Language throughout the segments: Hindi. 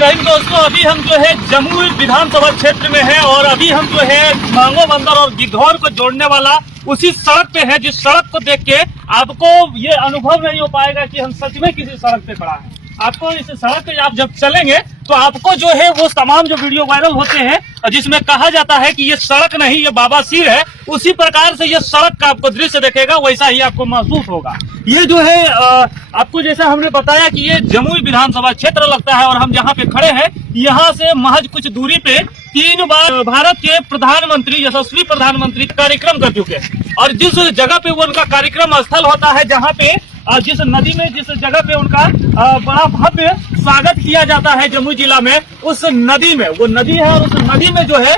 जय हिंद दोस्तों, अभी हम जो है जमुई विधानसभा क्षेत्र में हैं और अभी हम जो है मांगो बंदर और गिद्धौर को जोड़ने वाला उसी सड़क पे है, जिस सड़क को देख के आपको ये अनुभव नहीं हो पाएगा कि हम सच में किसी सड़क पे खड़ा है। आपको इस सड़क पे आप जब चलेंगे तो आपको जो है वो तमाम जो वीडियो वायरल होते हैं जिसमें कहा जाता है कि ये सड़क नहीं ये बाबा सिर है, उसी प्रकार से ये सड़क का आपको दृश्य देखेगा वैसा ही आपको महसूस होगा। ये जो है आपको जैसा हमने बताया कि ये जमुई विधानसभा क्षेत्र लगता है और हम जहाँ पे खड़े हैं यहाँ से महज कुछ दूरी पे 3 बार भारत के प्रधानमंत्री यशस्वी प्रधानमंत्री कार्यक्रम कर चुके हैं और जिस जगह पे वो उनका कार्यक्रम स्थल होता है, जहाँ पे जिस नदी में जिस जगह पे उनका बड़ा भव्य स्वागत किया जाता है जमुई जिला में, उस नदी में वो नदी है और उस नदी में जो है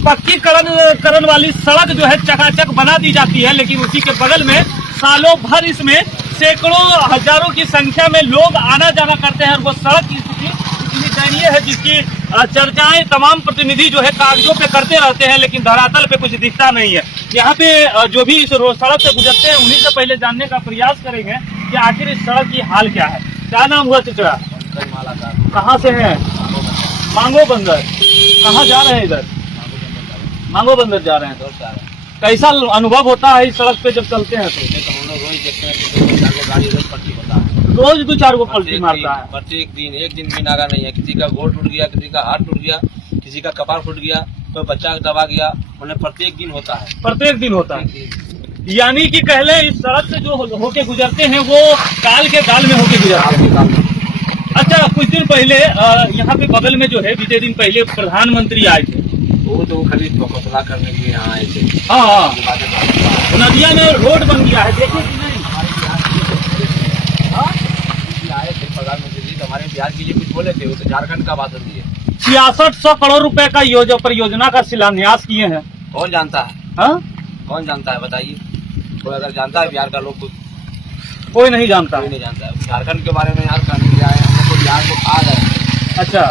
पक्कीकरण वाली सड़क जो है चकाचक बना दी जाती है, लेकिन उसी के बगल में सालों भर इसमें सैकड़ों हजारों की संख्या में लोग आना जाना करते हैं और वो सड़क की स्थिति इतनी दयनीय है जिसकी चर्चाएं तमाम प्रतिनिधि जो है कागजों पे करते रहते हैं, लेकिन धरातल पे कुछ दिखता नहीं है। यहाँ पे जो भी इस सड़क से गुजरते हैं उन्हीं से पहले जानने का प्रयास करेंगे कि आखिर इस सड़क की हाल क्या है। क्या नाम हुआ चिचड़ा? कहाँ से है? मांगो बंदर। कहाँ जा रहे हैं? इधर मांगो बंदर जा रहे हैं। कैसा अनुभव होता है इस सड़क पे जब चलते हैं? तो हम लोग रोज देखते हैं कि गाड़ी रोज पलटी होता है, रोज 2-4 को पलटी मारता है। प्रत्येक दिन, एक दिन भी नागा नहीं है। किसी का गोड़ टूट गया, किसी का हाथ टूट गया, किसी का कपार फूट गया, कोई बच्चा दबा गया, उन्हें प्रत्येक दिन होता है। प्रत्येक दिन होता है, यानी कि कहले इस सड़क से जो होके गुजरते हैं वो काल के गाल में होके गुजरते हैं। अच्छा, कुछ दिन पहले यहाँ पे बगल में जो है बीते दिन पहले प्रधानमंत्री आए थे, वो तो खाली घोषणा करने के लिए यहाँ आए थे। हाँ, नदिया में रोड बन गया है, देखिए कि नहीं? आए थे प्रधानमंत्री जी, हमारे बिहार की जो कुछ बोले थे वो तो झारखंड का भाषण दिए। 6600 करोड़ रुपए का परियोजना का शिलान्यास किए हैं। कौन जानता है? हाँ, कौन जानता है बताइए? कोई अगर जानता है बिहार का लोग, कोई नहीं जानता। कोई नहीं जानता है झारखंड के बारे में। यार कहने के लिए आए हम लोग बिहार को खा गए। अच्छा,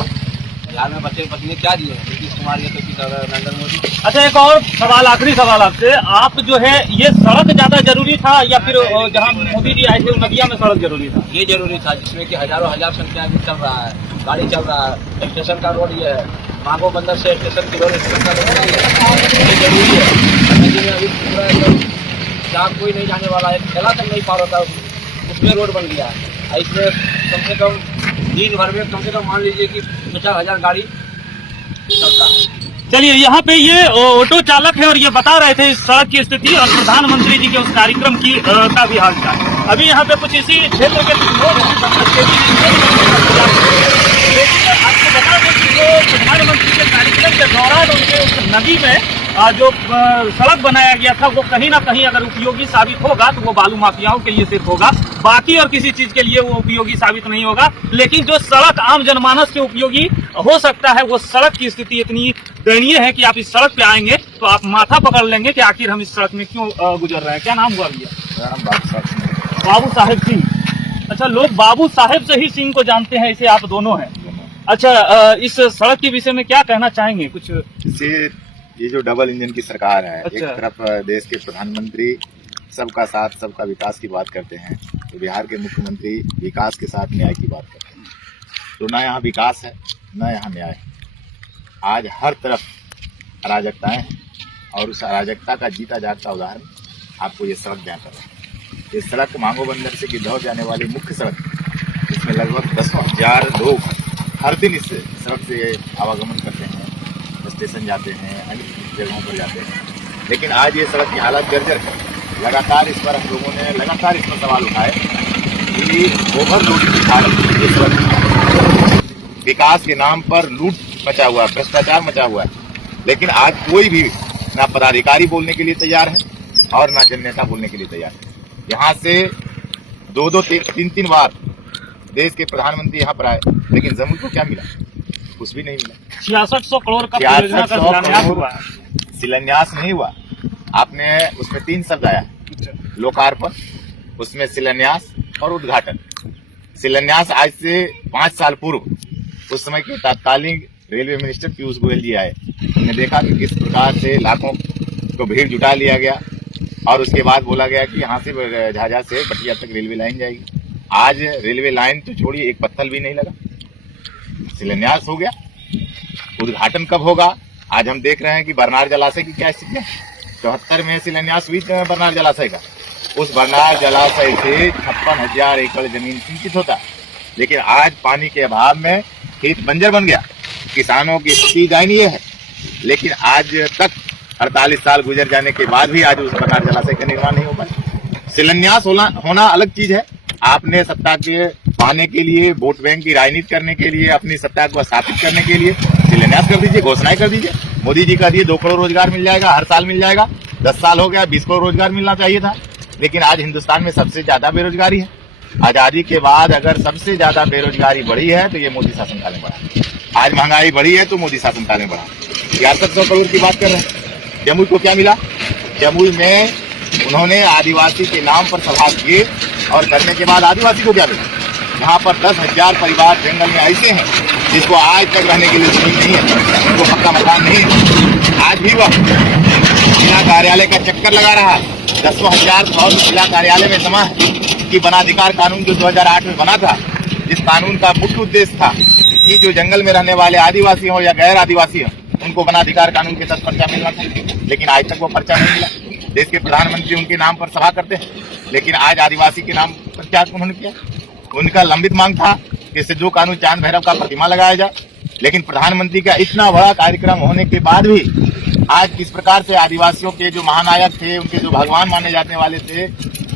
बिहार में बच्चे पत्नी क्या दिए? नीतीश कुमार या तो नरेंद्र मोदी। अच्छा, एक और सवाल, आखिरी सवाल आपसे। आप जो है ये सड़क ज्यादा जरूरी था या फिर जहाँ मोदी जी आए थे नदिया में सड़क जरूरी था? ये जरूरी था जिसमें कि हजारों हजार संख्या में चल रहा है, गाड़ी चल रहा है। स्टेशन का रोड ये है, मांगो बंदर से स्टेशन की रोड, स्टेशन का रोड ये जरूरी है। नदी में अभी पूरा एकदम जहाँ कोई नहीं जाने वाला है, ठेला तक नहीं पार होता, उसमें रोड बन गया है। इसमें कम से कम दिन भर में कम से कम मान लीजिए कि 50,000 गाड़ी चलता है। चलिए, यहाँ पे ये ऑटो चालक है और ये बता रहे थे इस सड़क की स्थिति और प्रधानमंत्री जी के उस कार्यक्रम की का भी हाल था। अभी यहाँ पे कुछ इसी क्षेत्र के लोग आपको बता दें कि जो प्रधानमंत्री के कार्यक्रम के दौरान उनके उस नदी में जो सड़क बनाया गया था वो कहीं ना कहीं अगर उपयोगी साबित होगा तो वो बालू माफियाओं के लिए सिर्फ होगा, बाकी और किसी चीज के लिए वो उपयोगी साबित नहीं होगा। लेकिन जो सड़क आम जनमानस के उपयोगी हो सकता है, वो सड़क की स्थिति इतनी दयनीय है कि आप इस सड़क पे आएंगे तो आप माथा पकड़ लेंगे कि आखिर हम इस सड़क में क्यों गुजर रहे हैं। क्या नाम हुआ भैया? बाबू साहेब सिंह। अच्छा, लोग बाबू साहेब से ही सिंह को जानते हैं, इसे आप दोनों हैं। अच्छा, इस सड़क के विषय में क्या कहना चाहेंगे कुछ? ये जो डबल इंजन की सरकार है, अच्छा। एक तरफ देश के प्रधानमंत्री सबका साथ सबका विकास की बात करते हैं, तो बिहार के मुख्यमंत्री विकास के साथ न्याय की बात करते हैं। तो ना यहाँ विकास है ना यहाँ न्याय है। आज हर तरफ अराजकताएं हैं और उस अराजकता का जीता जागता उदाहरण आपको ये सड़क बयां कर रहा है। ये सड़क मांगो बंदर से गिद्धौर जाने वाली मुख्य सड़क, इसमें लगभग 10,000 लोग हर दिन इस सड़क से आवागमन करते हैं, स्टेशन जाते हैं, अन्य जगहों पर जाते हैं। लेकिन आज ये सड़क की हालत जर्जर है। लगातार इस पर हम लोगों ने लगातार इस पर सवाल उठाए कि ओवरलोडिंग की हालत, विकास के नाम पर लूट मचा हुआ है, भ्रष्टाचार मचा हुआ है। लेकिन आज कोई भी ना पदाधिकारी बोलने के लिए तैयार है और ना जननेता बोलने के लिए तैयार है। यहाँ से 2-3 बार देश के प्रधानमंत्री यहाँ पर आए, लेकिन जमीन को क्या मिला? कुछ भी नहीं मिला। 6600 करोड़ का शिलान्यास हुआ है। शिलान्यास नहीं हुआ, आपने उसमें 3 शब्द आया, लोकार्पण, उसमें शिलान्यास और उद्घाटन। शिलान्यास आज से 5 साल पूर्व उस समय के तत्कालीन रेलवे मिनिस्टर पीयूष गोयल जी आए। हमने देखा कि किस प्रकार से लाखों को भीड़ जुटा लिया गया और उसके बाद बोला गया कि यहाँ से झाझा से बटिया तक रेलवे लाइन जाएगी। आज रेलवे लाइन तो छोड़िए, एक पत्थर भी नहीं लगा। शिलान्यास हो गया, उद्घाटन कब होगा? आज हम देख रहे हैं कि बरनार जलाशय की क्या स्थिति है। 74 में शिलान्यास हुई बरनार जलाशय का। उस बरनार जलाशय से 56,000 एकड़ जमीन सिंचित होता, लेकिन आज पानी के अभाव में खेत बंजर बन गया। किसानों की स्थिति दयनीय है। लेकिन आज तक 48 साल गुजर जाने के बाद भी आज उस बरनार जलाशय का निर्माण नहीं हो पाया। शिलान्यास होना अलग चीज है। आपने सत्ता के पाने के लिए, वोट बैंक की राजनीति करने के लिए, अपनी सत्ता को स्थापित करने के लिए शिलान्यास कर दीजिए, घोषणाएं कर दीजिए। मोदी जी का दिए 2 करोड़ रोजगार मिल जाएगा, हर साल मिल जाएगा। 10 साल हो गया, 20 करोड़ रोजगार मिलना चाहिए था। लेकिन आज हिंदुस्तान में सबसे ज्यादा बेरोजगारी है। आजादी के बाद अगर सबसे ज्यादा बेरोजगारी बढ़ी है तो ये मोदी शासनकाल में बढ़ा। आज महंगाई बढ़ी है तो मोदी शासनकाल में बढ़ा। 6600 करोड़ की बात कर रहे हैं। जमुई को क्या मिला? जमुई में उन्होंने आदिवासी के नाम पर सभा किए और करने के बाद आदिवासी को क्या मिला? यहाँ पर 10,000 परिवार जंगल में ऐसे हैं जिसको आज तक रहने के लिए जमीन नहीं है, उनको पक्का मकान नहीं है। आज भी वह जिला कार्यालय का चक्कर लगा रहा है। 10,000 पौध जिला कार्यालय में जमा है कि वनाधिकार कानून जो 2008 में बना था, जिस कानून का मुख्य उद्देश्य था कि जो जंगल में रहने वाले आदिवासी हो या गैर आदिवासी हो, उनको वनाधिकार कानून के तहत पर्चा मिलना चाहिए। लेकिन आज तक वो पर्चा नहीं मिला। देश के प्रधानमंत्री उनके नाम पर सभा करते हैं, लेकिन आज आदिवासी के नाम पर क्या उन्होंने किया? उनका लंबित मांग था कि सिद्धू कानून चांद भैरव का प्रतिमा लगाया जाए। लेकिन प्रधानमंत्री का इतना बड़ा कार्यक्रम होने के बाद भी आज किस प्रकार से आदिवासियों के जो महानायक थे, उनके जो भगवान माने जाने वाले थे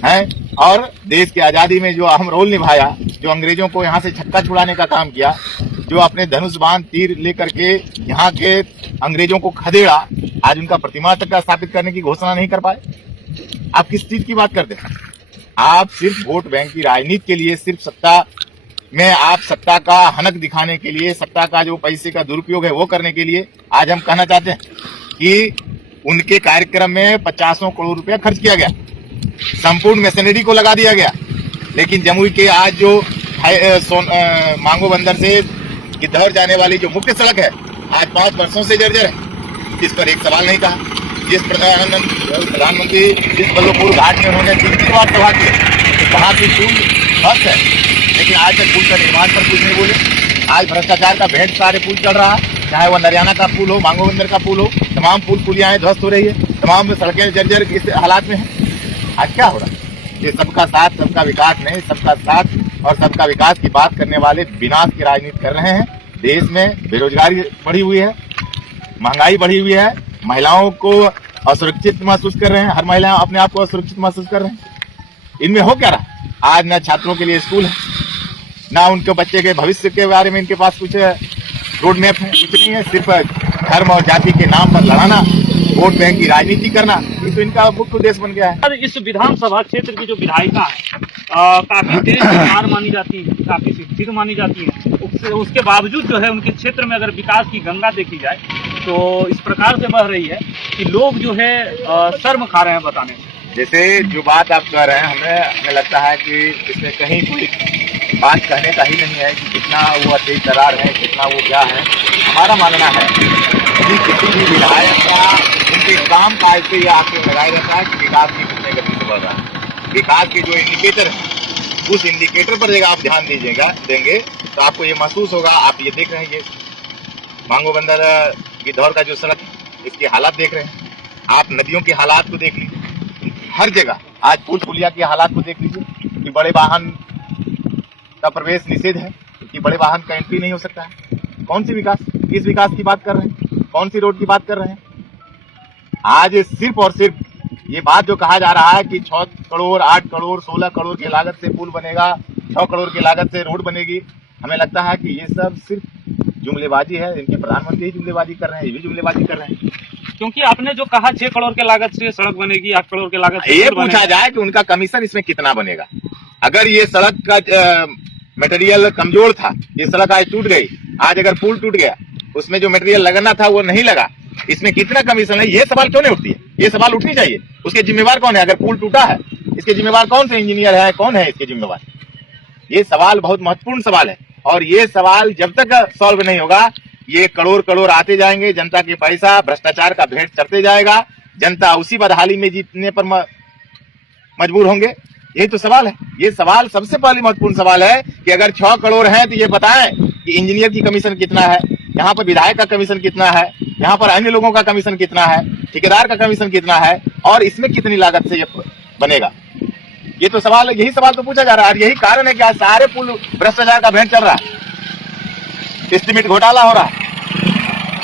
हैं, और देश की आजादी में जो अहम रोल निभाया, जो अंग्रेजों को यहाँ से छक्का छुड़ाने का काम किया, जो अपने धनुष बाण तीर लेकर के यहाँ के अंग्रेजों को खदेड़ा, आज उनका प्रतिमा तक का स्थापित करने की घोषणा नहीं कर पाए। आप किस चीज की बात करते हैं? आप सिर्फ वोट बैंक की राजनीति के लिए, सिर्फ सत्ता में आप सत्ता का हनक दिखाने के लिए, सत्ता का जो पैसे का दुरुपयोग है वो करने के लिए आज हम कहना चाहते हैं कि उनके कार्यक्रम में 50 करोड़ रुपया खर्च किया गया, संपूर्ण मशीनरी को लगा दिया गया। लेकिन जमुई के आज जो मांगो बंदर से गिद्धौर जाने वाली जो मुख्य सड़क है, आज 5 वर्षों से जर्जर है। इस पर एक सवाल नहीं कहा। जिस प्रधानमंत्री जिस बल्लभपुर घाट में उन्होंने 3 बार सभा की, तो वहां से पुल बस है, लेकिन आज तक पुल का निर्माण पर कुछ नहीं बोले। आज भ्रष्टाचार का भेंट सारे पुल चल रहा है, चाहे वो नरियाना का पुल हो, मांगो बंदर का पुल हो, तमाम पुल पुलियाएं ध्वस्त हो रही है, तमाम सड़कें जर्जर इस हालात में है। आज क्या हो रहा है? ये सबका साथ सबका विकास नहीं, सबका साथ और सबका विकास की बात करने वाले विनाश की राजनीति कर रहे हैं। देश में बेरोजगारी बढ़ी हुई है, महंगाई बढ़ी हुई है, महिलाओं को असुरक्षित महसूस कर रहे हैं, हर महिला अपने आप को असुरक्षित महसूस कर रहे हैं। इनमें हो क्या रहा? आज न छात्रों के लिए स्कूल है, ना उनके बच्चे के भविष्य के बारे में इनके पास कुछ रोड मैप है, कुछ नहीं है। सिर्फ धर्म और जाति के नाम पर लड़ाना, वोट बैंक की राजनीति करना, ये तो इनका मुख्य उद्देश्य बन गया है। इस विधानसभा क्षेत्र की जो विधायिका है काफी तेज रफ्तार मानी जाती है, काफी शिक्षित मानी जाती है। उसके बावजूद जो है उनके क्षेत्र में अगर विकास की गंगा देखी जाए तो इस प्रकार से बह रही है कि लोग जो है शर्म खा रहे हैं बताने में। जैसे जो बात आप कह रहे हैं, हमें लगता है कि इसमें कहीं कोई बात कहने का ही नहीं है कि कितना वो तेज तरार है, कितना वो क्या है। हमारा मानना है कि किसी भी विधायक का उनके काम काज से यह आक्षेप लगाया जाता है कि विकास की कितने गति से बढ़ रहा है। विकास के जो इंडिकेटर है, उस इंडिकेटर पर अगर आप ध्यान देंगे तो आपको ये महसूस होगा। आप ये देख रहे हैं, ये मांगो बंदर गिद्धौर का जो सड़क है, इसकी हालात देख रहे हैं। आप नदियों के हालात को देख लीजिए, हर जगह आज पुल पुलिया की हालात को देख लीजिए कि बड़े वाहन का प्रवेश निषेध है, कि बड़े वाहन का एंट्री नहीं हो सकता है। कौन सी विकास, किस विकास की बात कर रहे हैं? कौन सी रोड की बात कर रहे हैं? आज सिर्फ और सिर्फ ये बात जो कहा जा रहा है कि 6 करोड़, 8 करोड़, 16 करोड़ की लागत से पुल बनेगा, 6 करोड़ की लागत से रोड बनेगी, हमें लगता है कि ये सब सिर्फ जुमलेबाजी है। इनके प्रधानमंत्री ही जुमलेबाजी कर रहे हैं, ये भी जुमलेबाजी कर रहे हैं। क्योंकि आपने जो कहा 6 करोड़ के लागत से सड़क बनेगी, 8 करोड़ के लागत से ये पूछा जाए कि उनका कमीशन इसमें कितना बनेगा। अगर ये सड़क का मटेरियल कमजोर था, ये सड़क आज टूट गई, आज अगर पुल टूट गया, उसमें जो मटेरियल लगना था वो नहीं लगा, इसमें कितना कमीशन है? ये सवाल क्यों नहीं उठती है? ये सवाल उठनी चाहिए। उसके जिम्मेवार कौन है? अगर पुल टूटा है, इसके जिम्मेवार कौन से इंजीनियर है, कौन है इसके जिम्मेवार? ये सवाल बहुत महत्वपूर्ण सवाल है, और ये सवाल जब तक सॉल्व नहीं होगा, ये करोड़ करोड़ आते जाएंगे, जनता के पैसा भ्रष्टाचार का भेंट चढ़ते जाएगा, जनता उसी बदहाली में जीतने पर मजबूर होंगे। यही तो सवाल है। ये सवाल सबसे पहले महत्वपूर्ण सवाल है कि अगर 6 करोड़ है तो ये बताएं कि इंजीनियर की कमीशन कितना है, यहाँ पर विधायक का कमीशन कितना है, यहाँ पर अन्य लोगों का कमीशन कितना है, ठेकेदार का कमीशन कितना है और इसमें कितनी लागत से ये बनेगा। ये तो सवाल है, यही सवाल तो पूछा जा रहा है। और यही कारण है कि आज सारे पुल भ्रष्टाचार का भेंट चल रहा है, एस्टीमेट घोटाला हो रहा है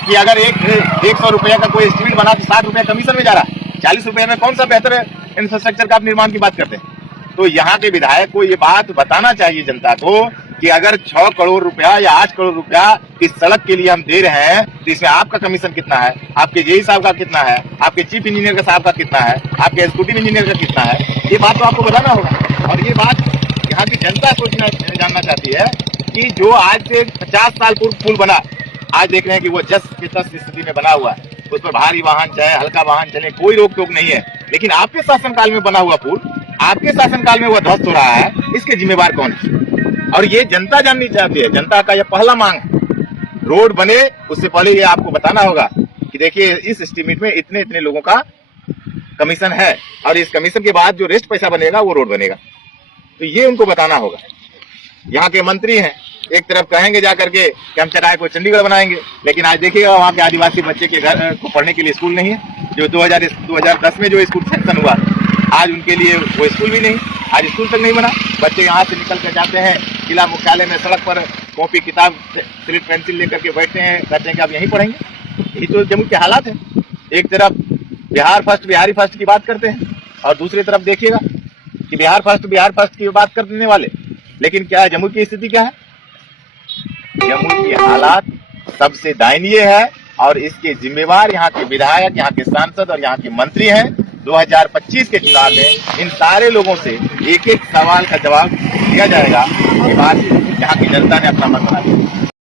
कि अगर 100 रुपया का कोई एस्टीमेट बना तो 60 रुपया कमीशन में जा रहा है। 40 रुपए में कौन सा बेहतर इंफ्रास्ट्रक्चर का आप निर्माण की बात करते हैं। तो यहाँ के विधायक को ये बात बताना चाहिए जनता को कि अगर 6 करोड़ रुपया या 8 करोड़ रुपया इस सड़क के लिए हम दे रहे हैं तो इसमें आपका कमीशन कितना है, आपके जेई साहब का कितना है, आपके चीफ इंजीनियर का साहब का कितना है, आपके एग्जीक्यूटिव इंजीनियर का कितना है। ये बात तो आपको बताना होगा। और ये बात यहाँ की जनता सोचना जानना चाहती है कि जो आज से 50 साल पूर्व पुल बना, आज देख रहे हैं कि वो जस के तस स्थिति में बना हुआ है। उस पर भारी वाहन चाहे हल्का वाहन चले, कोई रोक टोक नहीं है। लेकिन आपके शासनकाल में बना हुआ पुल, आपके शासनकाल में वो ध्वस्त हो रहा है, इसके जिम्मेवार कौन है? और ये जनता जाननी चाहती है। जनता का यह पहला मांग है, रोड बने उससे पहले ये आपको बताना होगा कि देखिए इस एस्टीमेट में इतने इतने लोगों का कमीशन है और इस कमीशन के बाद जो रेस्ट पैसा बनेगा वो रोड बनेगा। तो ये उनको बताना होगा। यहाँ के मंत्री हैं, एक तरफ कहेंगे जाकर के कि हम चराए को चंडीगढ़ बनाएंगे, लेकिन आज देखिएगा वहाँ के आदिवासी बच्चे के घर को पढ़ने के लिए स्कूल नहीं है। जो 2010 में जो स्कूल सैंक्शन हुआ, आज उनके लिए वो स्कूल भी नहीं, आज स्कूल तक नहीं बना। बच्चे यहाँ से निकल कर जाते हैं जिला मुख्यालय में, सड़क पर कॉपी किताब स्लेट पेंसिल लेकर के बैठते हैं, कहते हैं कि आप यहीं पढ़ेंगे। यही तो जम्मू के हालात है। एक तरफ बिहार फर्स्ट, बिहारी फर्स्ट की बात करते हैं और दूसरी तरफ देखिएगा कि बिहार फर्स्ट की बात करने वाले, लेकिन क्या जम्मू की स्थिति क्या है? जम्मू की हालात सबसे दयनीय है और इसके जिम्मेवार यहाँ के विधायक, यहाँ के सांसद और यहाँ के मंत्री हैं। 2025 के चुनाव में इन सारे लोगों से एक एक सवाल का जवाब दिया जाएगा। ये बात यहाँ की जनता ने अपना मन बना दिया।